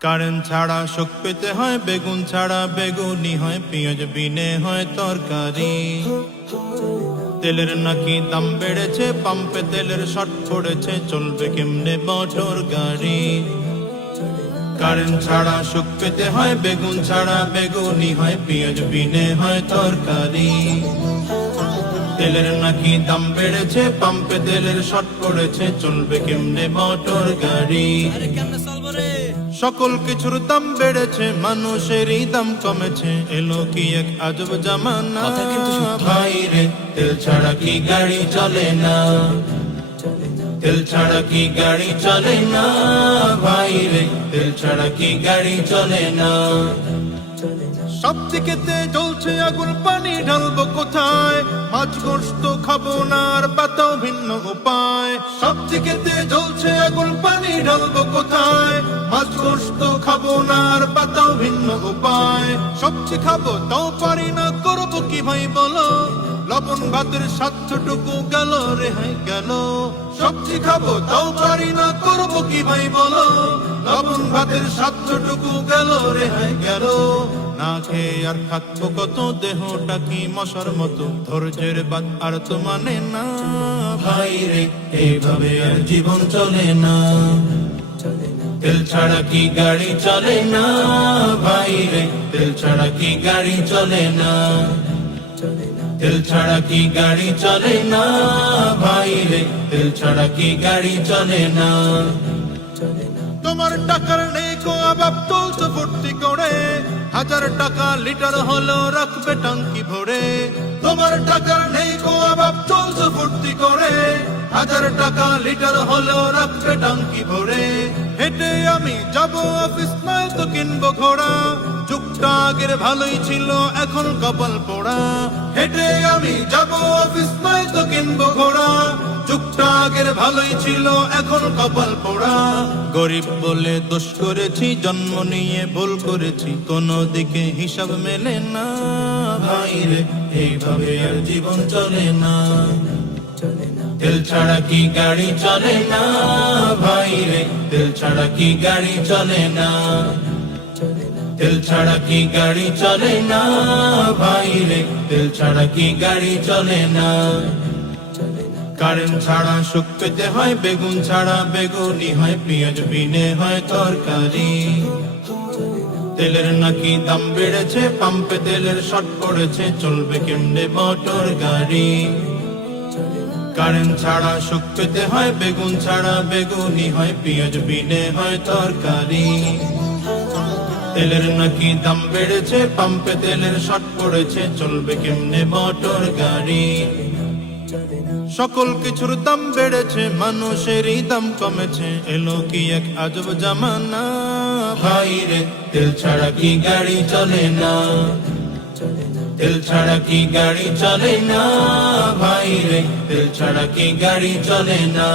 Current ছাড়া সুখ পেতে হয়, বেগুন ছাড়া বেগুনি হয়, পেঁয়াজ বিনে হয় তরকারি। তেলের নাকি দাম বেড়েছে, পাম্পে তেলের শর্ট পড়েছে, চলবে কেমনে মোটর গাড়ি। কারেন্ট ছাড়া সুখ পেতে হয়, বেগুন ছাড়া বেগুনি হয়, পেঁয়াজ বিনে হয় তরকারি। তেলের নাকি দাম বেড়েছে, পাম্পে তেলের শর্ট পড়েছে, চলবে কেমনে মোটর গাড়ি। সকল কিছুর দাম বেড়েছে, মানুষেরই দাম কমেছে, এলো কি এক আজব জামানা। ভাই রে, তেল ছাড়া কি গাড়ি চলে না, তেল ছাড়া কি গাড়ি চলে না। ভাই রে, তেল ছাড়া কি গাড়ি চলে না। সব দিকেতে জ্বলছে আগুন, পানি ঢালবো কোথায়? মাছ গোস্ত খাবো না আর পাতাও ভিন্ন উপায়। সব দিকেতে জ্বলছে আগুন, পানি ঢালবো কোথায়? মাছ গোস্ত খাবো না আর পাতাও ভিন্ন উপায়। সবজি খাবো তাও পারি না, করবো কি ভাই বলো? লবণ ভাতের স্বাদটুকু গেল রেহাই গেল। সবজি খাবো তাও পারি না, করবো কি ভাই বলো? লবণ ভাতের স্বাদটুকু গেল রেহাই গেল। না খেয়ে আর খাচ্ছো কত, দেহটা কি মশার মতো, ধৈর্যের বাদ আর তো মানে না। ভাই রে, এইভাবে আর জীবন চলে না। তেল ছাড়া কি গাড়ি চলে না। ভাই রে, তেল ছাড়া কি গাড়ি চলে না। তেল ছাড়া কি গাড়ি চলে না। ভাই রে, তেল ছাড়া কি গাড়ি চলে না। তোমার টাকার নেই কো অভাব, তুলছো ভর্তি করে, 1000 টাকা লিটার হলো রাখবে টাঙ্কি ভরে। তোমার টাকার নেই কো অভাব, চলছো ভর্তি করে, 1000 টাকা লিটার হলো রাখবে টাঙ্কি ভরে। হেঁটে আমি যাবো অফিস, নয় তো কিনবো ঘোড়া, যুগটা আগের ভালোই ছিল, এখন কপাল পোড়া। হেঁটে আমি যাবো অফিস, নয় তো কিনবো ঘোড়া, যুগটা আগের ভালোই ছিল, এখন কপাল পোড়া। গরিব বলে দোষ করেছি, জন্ম নিয়ে ভুল করেছি, কোনো দিকে হিসাব মেলে না। ভাই রে, এইভাবে আর জীবন চলে না। তেল ছাড়া কি গাড়ি চলে না। ভাই রে, তেল ছাড়া কি গাড়ি চলে না। তেল ছাড়া কি গাড়ি চলে না। ভাই রে, তেল ছাড়া কি গাড়ি চলে না। কারেন্ট ছাড়া সুখ পেতে হয়, বেগুন ছাড়া বেগুনি হয়, পেঁয়াজ বিনে হয় তরকারি। তেলের নাকি দাম বেড়েছে, পাম্পে তেলের শর্ট পড়েছে, চলবে কেমনে মোটর গাড়ি। কারেন্ট ছাড়া সুখ পেতে হয়, বেগুন ছাড়া বেগুনি হয়, পেঁয়াজ বিনে হয় তরকারি। তেলের নাকি দাম বেড়েছে, পাম্পে তেলের শর্ট পড়েছে, চলবে কেমনে মোটর গাড়ি। সকল কিছুর দাম বেড়েছে, মানুষেরই দাম কমেছে, এলো কি এক আজব জামানা। ভাই রে, তেল ছাড়া কি গাড়ি চলে না। তেল ছাড়া কি গাড়ি চলে না। ভাই রে, তেল ছাড়া কি গাড়ি চলে না।